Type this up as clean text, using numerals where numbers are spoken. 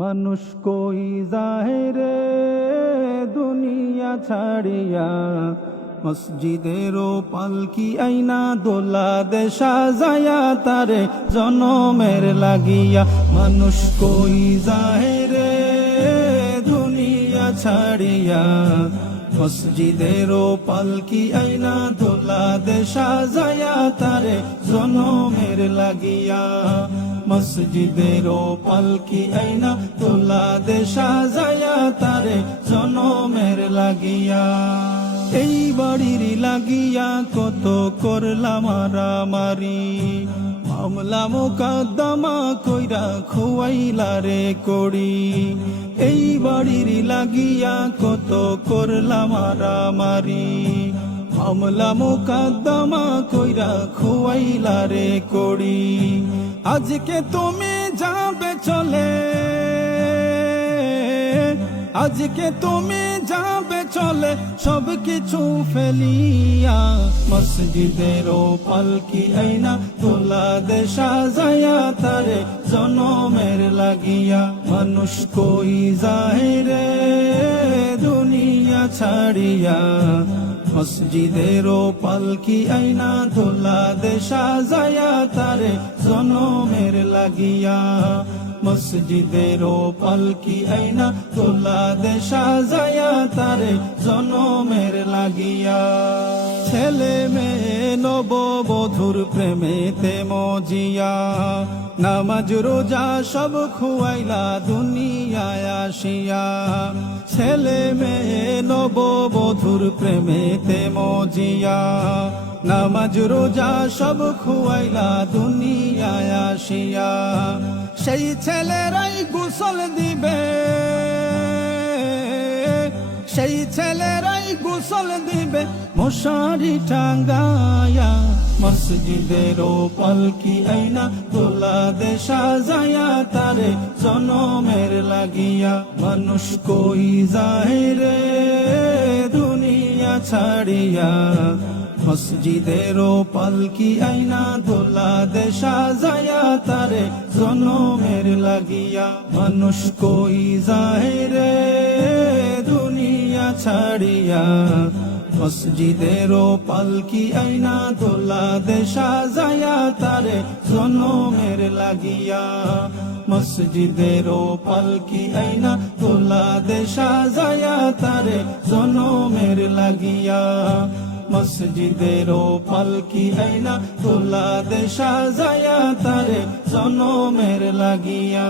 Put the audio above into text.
মানুষ কই যায় রে দুনিয়া ছাড়িয়া, মসজিদেরও পালকি আইনা দোলা দেশা যায়া তারে জনমের লাগিয়া। মানুষ কই যায় রে দুনিয়া ছাড়িয়া, মসজিদেরও পালকি আইনা দোলা দেশা যায়া তারে জনমের লাগিয়া। মসজিদেরও পালকি আইনা দোলা দেশা যায়া তারে জনমের লাগিয়া। এই বাড়ির লাগিয়া কত করলাম মারামারি, মামলা মোকদ্দমা কইরা খুয়াইলা রে করি। এই বাড়ির লাগিয়া কত করলাম মারামারি, মামলা মোকদ্দমা কইরা খুয়াইলা রে করি। আজকে তুমি যাবে চলে, আজকে তুমি যাবে চলে সব কিছু ফেলিয়া। মসজিদেরও পালকি আইনা তোলা দেশা যায়া তারে জনমের লাগিয়া। মানুষ কই যায় রে দুনিয়া ছাড়িয়া, মসজিদেরও পালকি আইনা তোলা দেশা যায়া তারে জনমের লাগিয়া। মসজিদেরও পালকি আইনা তোলা দেশা যায়া তারে জনমের লাগিয়া। ছেলে মেয়ে নববধূর প্রেমেতে মজিয়া, নামাজ রোজা সব খুয়াইলা দুনিয়ায় আসিয়া। ছেলে মেয়ে নববধূর প্রেমেতে মজিয়া, নামাজ রোজা সব খুয়াইলা দুনিয়ায় আসিয়া। সেই ছেলেরাই গোসল দিবে, সেই ছেলেরাই গোসল দিবে মশারি টাঙ্গায়া। মসজিদেরও পালকি আইনা তোলা দেশা যায়া তারে জনমের লাগিয়া। মানুষ কই যায় রে দুনিয়া ছাড়িয়া, মসজিদেরও পালকি আইনা দোলা দেশা যায়া তারে জনমের লাগিয়া। মানুষ কই যায় রে দুনিয়া ছাড়িয়া, মসজিদেরও পালকি আইনা দোলা দেশা যায়া তারে জনমের লাগিয়া। মসজিদেরও পালকি আইনা দোলা দেশা যায়া তারে জনমের লাগিয়া। মসজিদেরও পালকি আইনা তোলা দেশা যায়া তারে জনমের লাগিয়া।